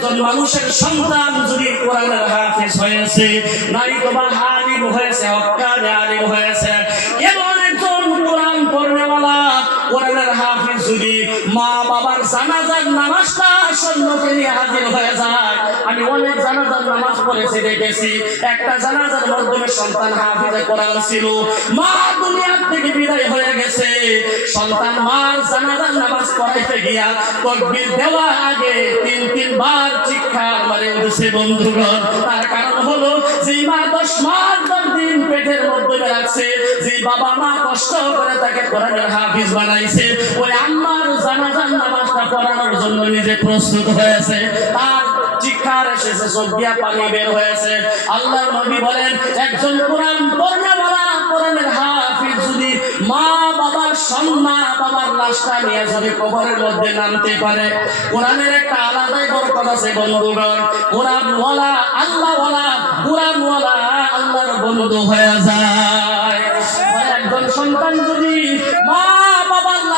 একজন মানুষের সন্তান যদি কোরআনের হাফিজ হয়েছে নাই তোমার আলিম হয়েছে আলিম হয়েছে, এমন একজন কোরআন পড়নেওয়ালা, কোরআনের হাফিজ যদি মা বাবার জানাজার নামাজটা সন্ন্যতে নিয়ে হাজির হয়ে যায় আমি অনেক জানাজার নামাজ পড়েছি দেখেছি একটা জানাজার মাধ্যমে সন্তান হাফিজে কোরআন ছিল। মা দুনিয়ার থেকে বিদায় হয়ে গেছে। সন্তান মার জানাজার নামাজ পড়াইতে গিয়া তকবির দেওয়া আগে তিন, তিনবার চিৎকার মানে উঠেছে বন্ধুগণ। তার কারণ হলো, যে মা দশ মাস দশ দিন পেটের মধ্যে রাখছে, যে বাবা মা কষ্ট করে তাকে কোরআনের হাফিজ বানাইছে, ওই আম্মার জানাজার নামাজটা পড়ানোর জন্য নিজে প্রস্তুত হয়েছে। তার চোখ দিয়া পানি বের হয়েছে। আল্লাহ নবী বলেন, একজন কোরআন পড়নেওয়ালা কোরআনের হাফিজ যদি মা বাবার সম্মা বাবার লাশটা নিয়ে যদি কবরের মধ্যে নামতে পারে। কোরআনের একটা আলাদাই বরকত আছে বন্ধুগণ। কোরআন ওয়ালা আল্লাহ ওয়ালা কোরআন ওয়ালা আল্লাহর বন্ধু হয়ে যায়। একজন সন্তান যদি মা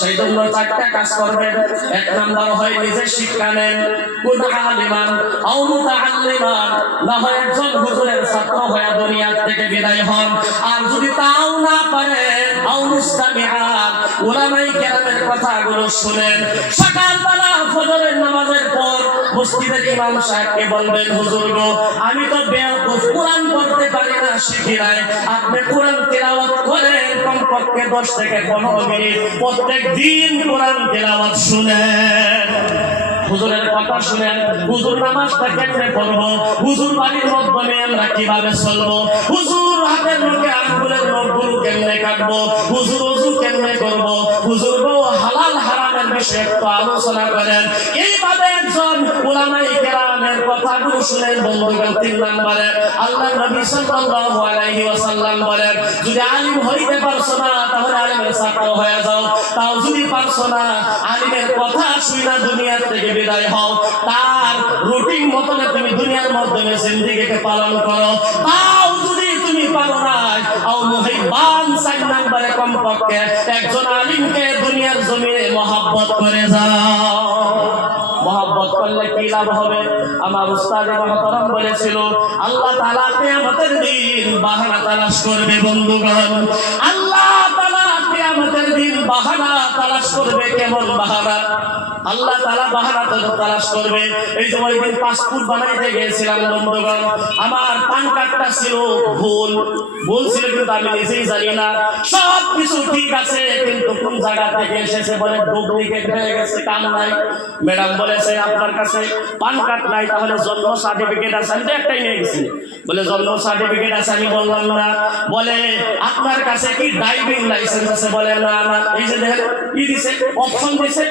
সেই জন্য চারটা কাজ করবেন। এক হয় নিজে শিক্ষা নেন। সকালবেলা পর সাহেবকে বলবেন, হুজুর গো, আমি তো কোরআন পড়তে পারি না শিখি আপনি কোরআন তেলাওয়াত করেন কমপক্ষে দশ থেকে পনেরো মিনিট। প্রত্যেক দিন কোরআন তেলাওয়াত শুনেন হুজুরের কথা শুনেন হুজুর নামাজটা কেমনে পড়ব? হুজুর বাড়ির মধ্যে আমরা কীভাবে চলবো? হুজুর হাতের আঙ্গুলের কেমনে কাটবো? হুজুর কেমনে করব? হুজুর হারামের বিষয়ে একটু আলোচনা করেন এইভাবে একজন উলামাই কেরামের কথাগুলো শুনেন বন্ধুগণ তিন নম্বরে আল্লাহ নবী সাল্লাল্লাহু আলাইহি ওয়াসাল্লাম বলেন যদি আলিম হইতে পারছ না তাহলে আলিমের ছাত্র হয়ে যাও তাও যদি পারছ না আলিমের কথা শুনে দুনিয়ার থেকে বিদায় হও তার রুটিন মতনে তুমি দুনিয়ার মাধ্যমে জিন্দিগিকে পালন করো। তাও যদি তুমি পারো না আও নম্বরে কমপক্ষে একজন আলিমকে দুনিয়ার জমিনে মহাব্বত করে যাও মহাব্বত করলে কি লাভ হবে? আমার উস্তাদ মহাতরম বলেছিল, আল্লাহ তাআলা আমাদের দিন বাহানা তালাশ করবে বন্ধুগণ। আল্লাহ আমার ম্যাডাম বলেছে, আপনার কাছে পান কার্ড নাই, তাহলে জন্ম সার্টিফিকেট আছে। আমি তো একটাই নিয়ে গেছি। বলে, জন্ম সার্টিফিকেট আছে? আমি বললাম, না। বলে, আপনার কাছে কি ড্রাইভিং লাইসেন্স আছে? বলে, না না কি দিছে অপশন দিছে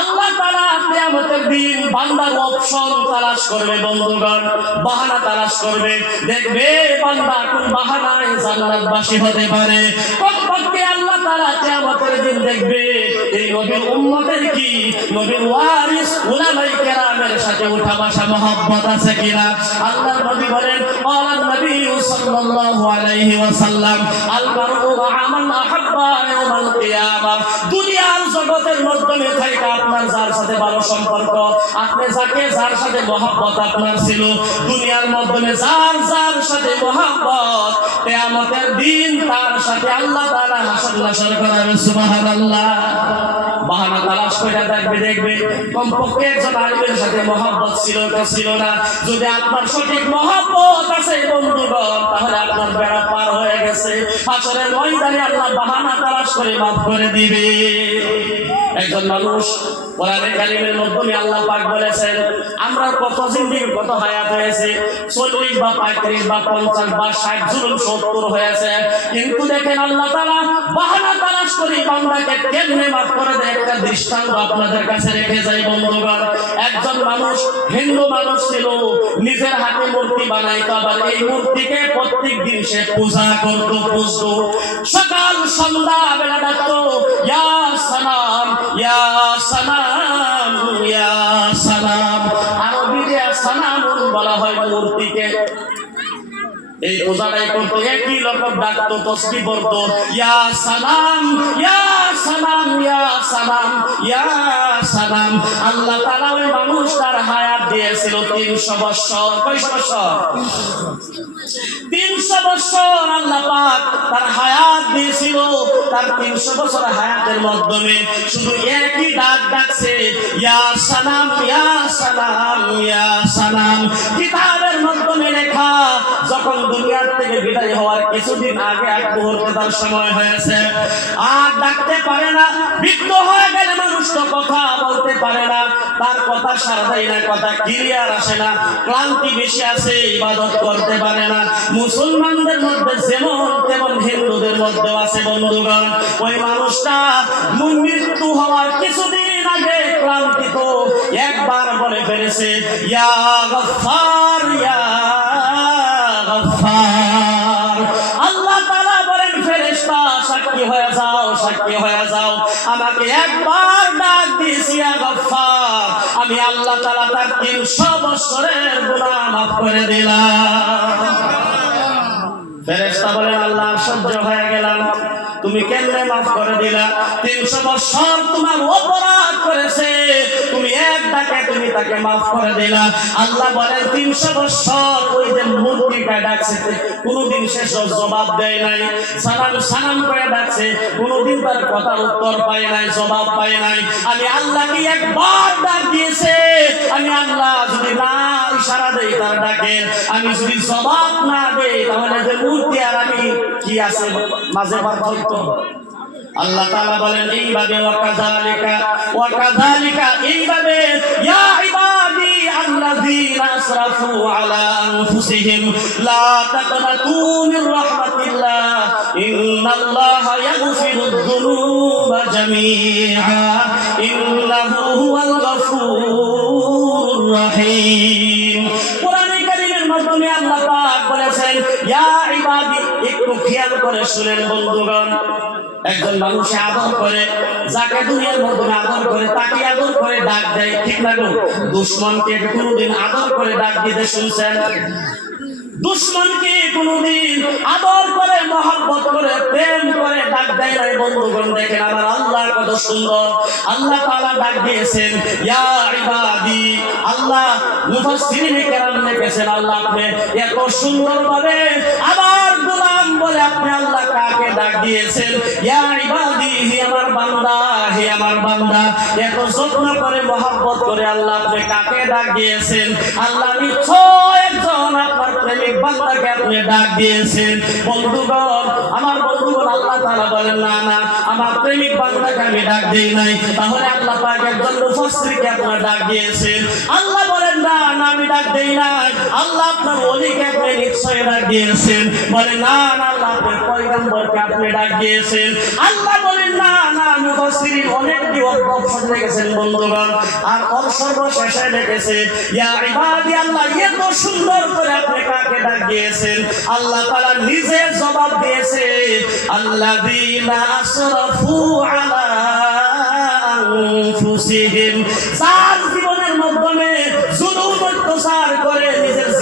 আল্লাহ তাআলা কিয়ামতের দিন বান্দার অপশন তালাশ করবে, বন্ধুগণ, বাহানা তালাশ করবে। দেখবে বান্দা কোন বাহানায় জান্নাতবাসী হতে পারে। আল্লাহ তাআলা কিয়ামতের দিন দেখবে দুনিয়ার জগতের মাধ্যমে থাকা আপনার যার সাথে ভালো সম্পর্ক, আপনি যাকে যার সাথে মহব্বত আপনার ছিল, দুনিয়ার মাধ্যমে যার যার সাথে মহব্বত, কিয়ামতের দিন তার সাথে আল্লাহ তাআলা হাসর নাসর করাবে সুবহানাল্লাহ। বাহানা করে দেখবে কমপক্ষে ছিল না ছিল না। যদি আপনার সঠিক আছে তাহলে আপনার পার হয়ে গেছে। আসলে আল্লাহ বাহানা করে দিবে। একজন মানুষ আপনাদের কাছে রেখে যাই বন্ধুগণ। একজন মানুষ, হিন্দু মানুষ ছিল, নিজের হাতে মূর্তি বানাইতো, আবার এই মূর্তিকে প্রত্যেক দিন সে পূজা করতো, পুজতো। সকাল, সন্ধ্যা, বেলা ডাকতো, ইয়া সালাম ইয়া সালাম এই ওজারাই করতো একই রকম ডাকতো ইয়া সালাম ইয়া সালাম ইয়া সালাম, ইয়া মানুষ তার হায়াত দিয়েছিল 300 বছর 5 বছর তিনশো বছর আল্লাহ পাক তার হায়াত দিয়েছিল। তার তিনশো বছর হায়াতের মাধ্যমে শুধু একই ডাক ডাকছে, ইয়া সালাম ইয়া সালাম ইয়া সালাম। কিতাবের মাধ্যমে লেখা, যখন দুনিয়ার থেকে বিদায় হওয়ার কিছুদিন আগে এক সময় হয়েছে। আর ডাকতে পারে না, বৃদ্ধ হয়ে গেলে মানুষ তো কথা বলতে পারে না। তার কথা সারা দেয় না কথা ক্লিয়ার আসে না, ক্লান্তি বেশি আছে ইবাদত করতে পারে না। মুসলমানদের মধ্যে যেমন, তেমন হিন্দুদের মধ্যেও আছে বন্ধুগণ। ওই মানুষটা মৃত্যু হওয়ার কিছুদিন আগে ক্লান্তিত, একবার বলে ফেলেছে, ইয়া গফার ইয়া সাক্ষী হয়ে যাও আমাকে একবার ডাক দিয়েছিয়া আমি আল্লাহ তালা তার 300 বছরের গুণা মাফ করে দিলাম। ফেরেস্তা বলেন, আল্লাহ সহ্য হয়ে গেলাম তুমি কেমনে মাফ করে দিলা? তিনশো বছর তোমার অপরাধ করেছে। তুমি এক ডাকে তুমি তাকে মাফ করে দিলা। আল্লাহ বলেন, তিনশো বছর ওই যে মূর্তিটা ডাকছে, কোনোদিন সে জবাব দেয় নাই। সালাম সালাম করে ডাকছে, কোনোদিন তার কথা উত্তর পায় নাই, জবাব পায় নাই। আমি আল্লাহকে একবার ডাক দিয়েছে। আমি আল্লাহ যদি না ইশারা দেই তার ডাকে আমি যদি জবাব না দেই, তাহলে যে মূর্তি আর আমি কি আছে? মাঝে পার্থক্য আল্লাহ তাআলা বলেন, এইভাবে ওয়াকাযালিকা ওয়াকাযালিকা এইভাবে, ইয়া ইবাদি আল্লাযীনা আসরাফু আলা আনফুসিহিম, লা তাকনাতু মির রাহমাতিল্লাহ, ইন্নাল্লাহা ইয়াগফিরুদ যুনুবা জামিআ করে শুনেন বন্ধুগণ, একজন মানুষে আদর করে, যাকে দুনিয়ার মধ্যে আদর করে, তাকে আদর করে ডাক দেয়, ঠিক গো? দুশ্মনকে কোনোদিন আদর করে ডাক দিতে শুনছেন? আল্লাহ কত সুন্দর। আল্লাহ আমার গোলাম বলে আপনি আল্লাহ কাকে ডাক দিয়েছেন? হে আমার বান্দা, হে আমার বান্দা, এত যত্ন করে, মহব্বত করে আল্লাহ আপনি কাকে ডাক দিয়েছেন? আল্লাহ নিশ্চয় একজন আপনার প্রেমিক বান্দাকে আপনি ডাক দিয়েছেন। বন্ধুগণ, আমার বন্ধুগণ, আল্লাহ তাআলা বলেন, না না, আমার প্রেমিক বান্দাকে আমি ডাক দেই নাই। তাহলে আল্লাহ পাক একজন মুফাসসিরকে আপনার ডাক দিয়েছেন। আল্লাহ বলেন, না না, আমি ডাক দেই নাই। আল্লাহ আপনার ওলিকে আপনি নিশ্চয় ডাক দিয়েছেন। বলে, না না আল্লাহ পয়গম্বরকে আপনি ডাক দিয়েছেন? আল্লাহ বলেন, না না, মুফাসসিরিন অনেক অপশন রেখেছেন, বন্ধুগণ। আর ওর সর্বশেষে রেখেছে আল্লাহ, এত সুন্দর করে আপনি কাকে ডাক দিয়েছেন? আল্লাহ তাআলা নিজে জবাব দিয়েছে, আল্লাযীনা আসরাফু আলা জীবনের মাধ্যমে জুলুম, অত্যাচার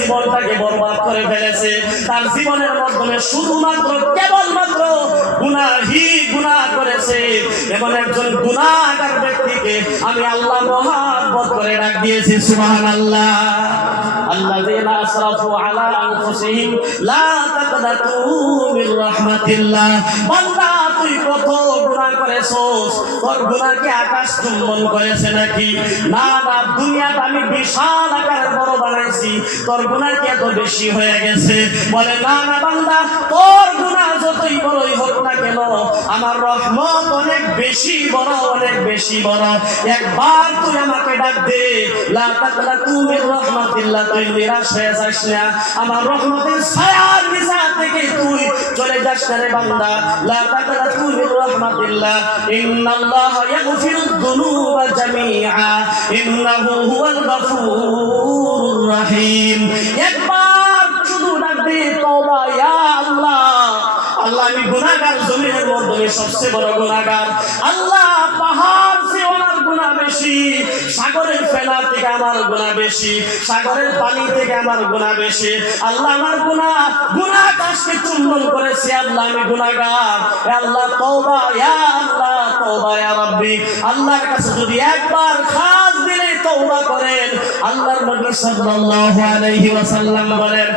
জীবনটাকে বরবাদ করে ফেলেছে তার জীবনের মাধ্যমে শুধুমাত্র কেবলমাত্র গুনাহি গুনাহ করেছে এমন একজন গুনাহগার ব্যক্তিকে আমি আল্লাহ মহাব্বত করে ডাক দিয়েছি সুবহানাল্লাহ الذين أسرفوا على أنفسهم لا تقنطوا من رحمة الله বান্দা তুই কত গুনাহ করেছস। তোর গুনাহ কি আকাশ চুম্বন করেছে নাকি? না না, দুনিয়াতে আমি বিশাল আকার বড় বানাইছি। তোর গুনাহ কি এত বেশি হয়ে গেছে? বলে, না না, বান্দা, তোর গুনাহ যতই বড়ই হোক না কেন, আমার রহমত অনেক বেশি বড়, অনেক বেশি বড়। একবার তুই আমাকে ডাক দে। লা তাকলা তুমি রহমাতিল্লাহ তুই নিরাশ হয়ে যাস না। আমার রহমতের ছায়ার নিচা থেকে তুই চলে যাস না রে বান্দা। লা তাকলা তুমি রহমাতিল্লাহ ইন্নাল্লাহ ইয়াগফিরুদ যুনুবা জামিআ, ইন্নাহু হুয়াল গফুরুর রহিম। একবার শুধু ডাক দে তওবা, ইয়া আল্লাহ। আল্লাহ, আমি গুনাহগার জমিনের মধ্যে সবচেয়ে বড় গুনাহগার। আল্লাহ বেশি, সাগরের ফেলা থেকে আমার গুণা বেশি, সাগরের পানি থেকে আমার গুণা বেশি। আল্লাহ আমার গুণা গুণা আকাশকে চুম্বন করেছে, আল্লাহ আমি গুণাগার। আল্লাহ তওবা আল্লাহ তওবা, ইয়া আল্লাহর কাছে যদি একবার দিলে তওবা করেন। আল্লাহর নবী সাল্লাল্লাহু আলাইহি ওয়াসাল্লাম বলেন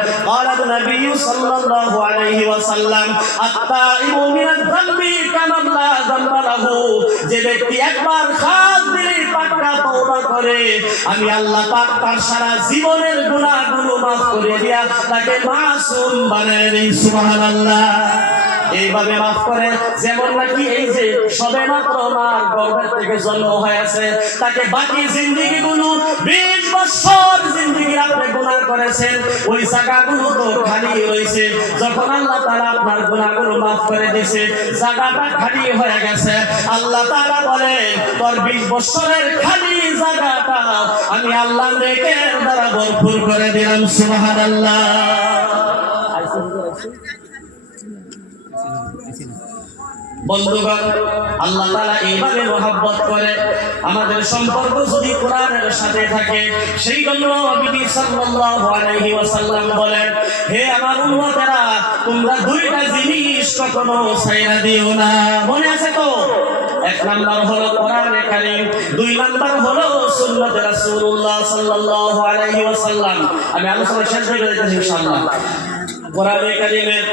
নবী সাল্লাল্লাহু আলাইহি ওয়াসাল্লাম মিনাল যামবি লা যামবা লাহু। যে ব্যক্তি একবার খাস দিলে পাক্কা তওবা করে, আমি আল্লাহ পাক তার সারা জীবনের গুনাহগুলো মাফ করে দিয়া তাকে মাসুম বানায় সুবহানাল্লাহ। এইভাবে মাফ করে। যেমন নাকি এই যে সবে মাত্র মার গর্ভের থেকে জন্ম হয়েছে তাকে বাকি জিন্দিগি গুলো বিশ বছর জিন্দিগি আপনি গুনাহ করেছেন। ওই জায়গাগুলো তো খালি রয়েছে। যখন আল্লাহ তাআলা আপনার গুনাহগুলো মাফ করে দিয়েছে, জায়গাটা খালি হয়ে গেছে। আল্লাহ তাআলা বলেন তোর বিশ বছরের খালি জায়গাটা আমি আল্লাহ নেকের দ্বারা ভরপুর করে দিলাম, সুবহানাল্লাহ। বন্ধুগণ, আল্লাহ তাআলা এইভাবে মহব্বত করে আমাদের সম্পর্ক যদি কোরআনের সাথে থাকে, সেই জন্য নবী সাল্লাল্লাহু আলাইহি ওয়াসাল্লাম বলেন, হে আমার উম্মতেরা, তোমরা দুইটা জিনিস কখনো ছাইরা দিও না। মনে আছে তো? এক নাম্বার হলো কোরআনে কারীম, দুই নাম্বার হলো সুন্নাত রাসূলুল্লাহ সাল্লাল্লাহু আলাইহি ওয়াসাল্লাম। আমি আলোচনা শেষ হয়ে গেছে ইনশাআল্লাহ। কোরআনে কারীমের